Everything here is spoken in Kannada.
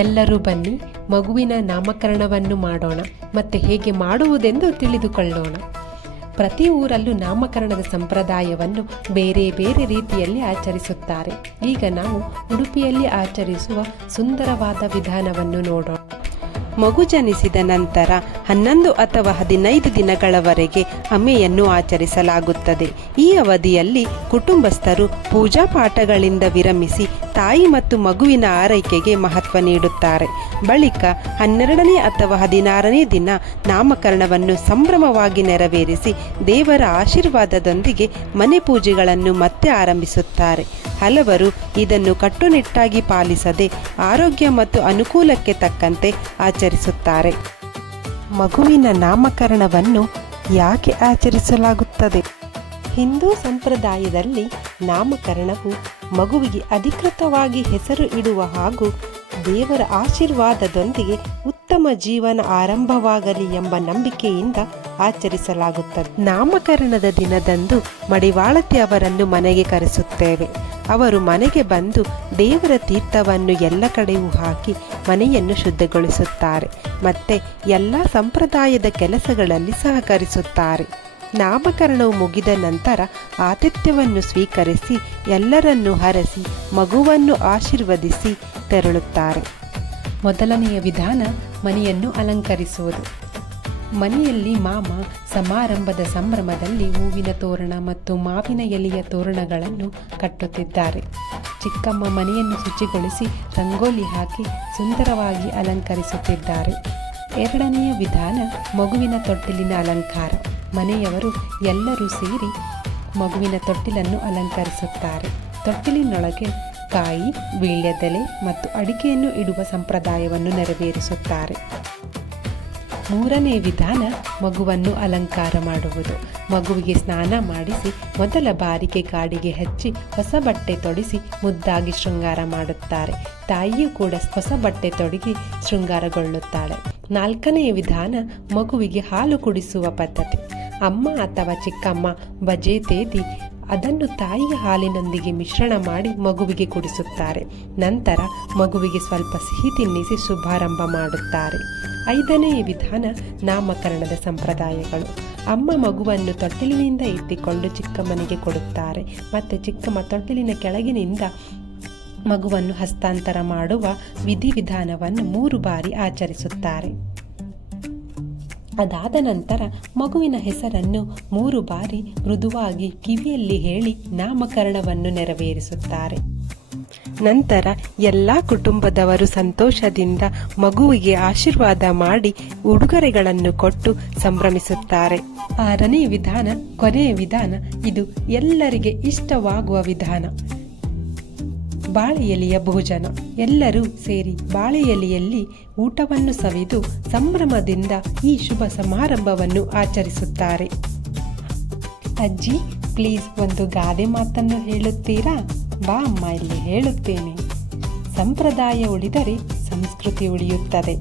ಎಲ್ಲರೂ ಬನ್ನಿ ಮಗುವಿನ ನಾಮಕರಣವನ್ನು ಮಾಡೋಣ ಮತ್ತೆ ಹೇಗೆ ಮಾಡುವುದೆಂದು ತಿಳಿದುಕೊಳ್ಳೋಣ. ಪ್ರತಿ ಊರಲ್ಲೂ ನಾಮಕರಣದ ಸಂಪ್ರದಾಯವನ್ನು ಬೇರೆ ಬೇರೆ ರೀತಿಯಲ್ಲಿ ಆಚರಿಸುತ್ತಾರೆ. ಈಗ ನಾವು ಉಡುಪಿಯಲ್ಲಿ ಆಚರಿಸುವ ಸುಂದರವಾದ ವಿಧಾನವನ್ನು ನೋಡೋಣ. ಮಗು ಜನಿಸಿದ ನಂತರ 11 ಅಥವಾ 15 ದಿನಗಳವರೆಗೆ ಅಮ್ಮೆಯನ್ನು ಆಚರಿಸಲಾಗುತ್ತದೆ. ಈ ಅವಧಿಯಲ್ಲಿ ಕುಟುಂಬಸ್ಥರು ಪೂಜಾ ಪಾಠಗಳಿಂದ ವಿರಮಿಸಿ ತಾಯಿ ಮತ್ತು ಮಗುವಿನ ಆರೈಕೆಗೆ ಮಹತ್ವ ನೀಡುತ್ತಾರೆ. ಬಳಿಕ 12ನೇ ಅಥವಾ 16ನೇ ದಿನ ನಾಮಕರಣವನ್ನು ಸಂಭ್ರಮವಾಗಿ ನೆರವೇರಿಸಿ ದೇವರ ಆಶೀರ್ವಾದದೊಂದಿಗೆ ಮನೆ ಪೂಜೆಗಳನ್ನು ಮತ್ತೆ ಆರಂಭಿಸುತ್ತಾರೆ. ಹಲವರು ಇದನ್ನು ಕಟ್ಟುನಿಟ್ಟಾಗಿ ಪಾಲಿಸದೆ ಆರೋಗ್ಯ ಮತ್ತು ಅನುಕೂಲಕ್ಕೆ ತಕ್ಕಂತೆ ಆಚರಿಸುತ್ತಾರೆ. ಮಗುವಿನ ನಾಮಕರಣವನ್ನು ಯಾಕೆ ಆಚರಿಸಲಾಗುತ್ತದೆ? ಹಿಂದೂ ಸಂಪ್ರದಾಯದಲ್ಲಿ ನಾಮಕರಣವು ಮಗುವಿಗೆ ಅಧಿಕೃತವಾಗಿ ಹೆಸರು ಇಡುವ ಹಾಗೂ ದೇವರ ಆಶೀರ್ವಾದದೊಂದಿಗೆ ಉತ್ತಮ ಜೀವನ ಆರಂಭವಾಗಲಿ ಎಂಬ ನಂಬಿಕೆಯಿಂದ ಆಚರಿಸಲಾಗುತ್ತದೆ. ನಾಮಕರಣದ ದಿನದಂದು ಮಡಿವಾಳತೆ ಅವರನ್ನು ಮನೆಗೆ ಕರೆಸುತ್ತೇವೆ. ಅವರು ಮನೆಗೆ ಬಂದು ದೇವರ ತೀರ್ಥವನ್ನು ಎಲ್ಲ ಕಡೆಯೂ ಹಾಕಿ ಮನೆಯನ್ನು ಶುದ್ಧಗೊಳಿಸುತ್ತಾರೆ ಮತ್ತೆ ಎಲ್ಲ ಸಂಪ್ರದಾಯದ ಕೆಲಸಗಳಲ್ಲಿ ಸಹಕರಿಸುತ್ತಾರೆ. ನಾಮಕರಣವು ಮುಗಿದ ನಂತರ ಆತಿಥ್ಯವನ್ನು ಸ್ವೀಕರಿಸಿ ಎಲ್ಲರನ್ನೂ ಹರಸಿ ಮಗುವನ್ನು ಆಶೀರ್ವದಿಸಿ ತೆರಳುತ್ತಾರೆ. ಮೊದಲನೆಯ ವಿಧಾನ ಮನೆಯನ್ನು ಅಲಂಕರಿಸುವುದು. ಮನೆಯಲ್ಲಿ ಮಾಮ ಸಮಾರಂಭದ ಸಂಭ್ರಮದಲ್ಲಿ ಹೂವಿನ ತೋರಣ ಮತ್ತು ಮಾವಿನ ಎಲೆಯ ತೋರಣಗಳನ್ನು ಕಟ್ಟುತ್ತಿದ್ದಾರೆ. ಚಿಕ್ಕಮ್ಮ ಮನೆಯನ್ನು ಶುಚಿಗೊಳಿಸಿ ರಂಗೋಲಿ ಹಾಕಿ ಸುಂದರವಾಗಿ ಅಲಂಕರಿಸುತ್ತಿದ್ದಾರೆ. ಎರಡನೆಯ ವಿಧಾನ ಮಗುವಿನ ತೊಟ್ಟಿಲಿನ ಅಲಂಕಾರ. ಮನೆಯವರು ಎಲ್ಲರೂ ಸೇರಿ ಮಗುವಿನ ತೊಟ್ಟಿಲನ್ನು ಅಲಂಕರಿಸುತ್ತಾರೆ. ತೊಟ್ಟಿಲಿನೊಳಗೆ ಕಾಯಿ, ವೀಳ್ಯದೆಲೆ ಮತ್ತು ಅಡಿಕೆಯನ್ನು ಇಡುವ ಸಂಪ್ರದಾಯವನ್ನು ನೆರವೇರಿಸುತ್ತಾರೆ. ಮೂರನೇ ವಿಧಾನ ಮಗುವನ್ನು ಅಲಂಕಾರ ಮಾಡುವುದು. ಮಗುವಿಗೆ ಸ್ನಾನ ಮಾಡಿಸಿ ಮೊದಲ ಬಾರಿಗೆ ಗಾಡಿಗೆ ಹಚ್ಚಿ ಹೊಸ ಬಟ್ಟೆ ತೊಡಿಸಿ ಮುದ್ದಾಗಿ ಶೃಂಗಾರ ಮಾಡುತ್ತಾರೆ. ತಾಯಿಯೂ ಕೂಡ ಹೊಸ ಬಟ್ಟೆ ತೊಡಿಸಿ ಶೃಂಗಾರಗೊಳ್ಳುತ್ತಾಳೆ. ನಾಲ್ಕನೆಯ ವಿಧಾನ ಮಗುವಿಗೆ ಹಾಲು ಕುಡಿಸುವ ಪದ್ಧತಿ. ಅಮ್ಮ ಅಥವಾ ಚಿಕ್ಕಮ್ಮ ಬಜೆ ತೇದಿ ಅದನ್ನು ತಾಯಿಯ ಹಾಲಿನೊಂದಿಗೆ ಮಿಶ್ರಣ ಮಾಡಿ ಮಗುವಿಗೆ ಕುಡಿಸುತ್ತಾರೆ. ನಂತರ ಮಗುವಿಗೆ ಸ್ವಲ್ಪ ಸಿಹಿ ತಿನ್ನಿಸಿ ಶುಭಾರಂಭ ಮಾಡುತ್ತಾರೆ. ಐದನೆಯ ವಿಧಾನ ನಾಮಕರಣದ ಸಂಪ್ರದಾಯಗಳು. ಅಮ್ಮ ಮಗುವನ್ನು ತೊಟ್ಟಿಲಿನಿಂದ ಎತ್ತಿಕೊಂಡು ಚಿಕ್ಕಮ್ಮನಿಗೆ ಕೊಡುತ್ತಾರೆ ಮತ್ತು ಚಿಕ್ಕಮ್ಮ ತೊಟ್ಟಿಲಿನ ಕೆಳಗಿನಿಂದ ಮಗುವನ್ನು ಹಸ್ತಾಂತರ ಮಾಡುವ ವಿಧಿವಿಧಾನವನ್ನು 3 ಬಾರಿ ಆಚರಿಸುತ್ತಾರೆ. ಅದಾದ ನಂತರ ಮಗುವಿನ ಹೆಸರನ್ನು 3 ಬಾರಿ ಮೃದುವಾಗಿ ಕಿವಿಯಲ್ಲಿ ಹೇಳಿ ನಾಮಕರಣವನ್ನು ನೆರವೇರಿಸುತ್ತಾರೆ. ನಂತರ ಎಲ್ಲ ಕುಟುಂಬದವರು ಸಂತೋಷದಿಂದ ಮಗುವಿಗೆ ಆಶೀರ್ವಾದ ಮಾಡಿ ಉಡುಗೊರೆಗಳನ್ನು ಕೊಟ್ಟು ಸಂಭ್ರಮಿಸುತ್ತಾರೆ. 6ನೇ ವಿಧಾನ ಕೊನೆಯ ವಿಧಾನ. ಇದು ಎಲ್ಲರಿಗೆ ಇಷ್ಟವಾಗುವ ವಿಧಾನ. ಬಾಳೆ ಎಲೆಯ ಭೋಜನ. ಎಲ್ಲರೂ ಸೇರಿ ಬಾಳೆ ಎಲೆಯಲ್ಲಿ ಊಟವನ್ನು ಸವಿದು ಸಂಭ್ರಮದಿಂದ ಈ ಶುಭ ಸಮಾರಂಭವನ್ನು ಆಚರಿಸುತ್ತಾರೆ. ಅಜ್ಜಿ, ಪ್ಲೀಸ್ ಒಂದು ಗಾದೆ ಮಾತನ್ನು ಹೇಳುತ್ತೀರಾ? ಬಾ ಅಮ್ಮ, ಇಲ್ಲಿ ಹೇಳುತ್ತೇನೆ. ಸಂಪ್ರದಾಯ ಉಳಿದರೆ ಸಂಸ್ಕೃತಿ ಉಳಿಯುತ್ತದೆ.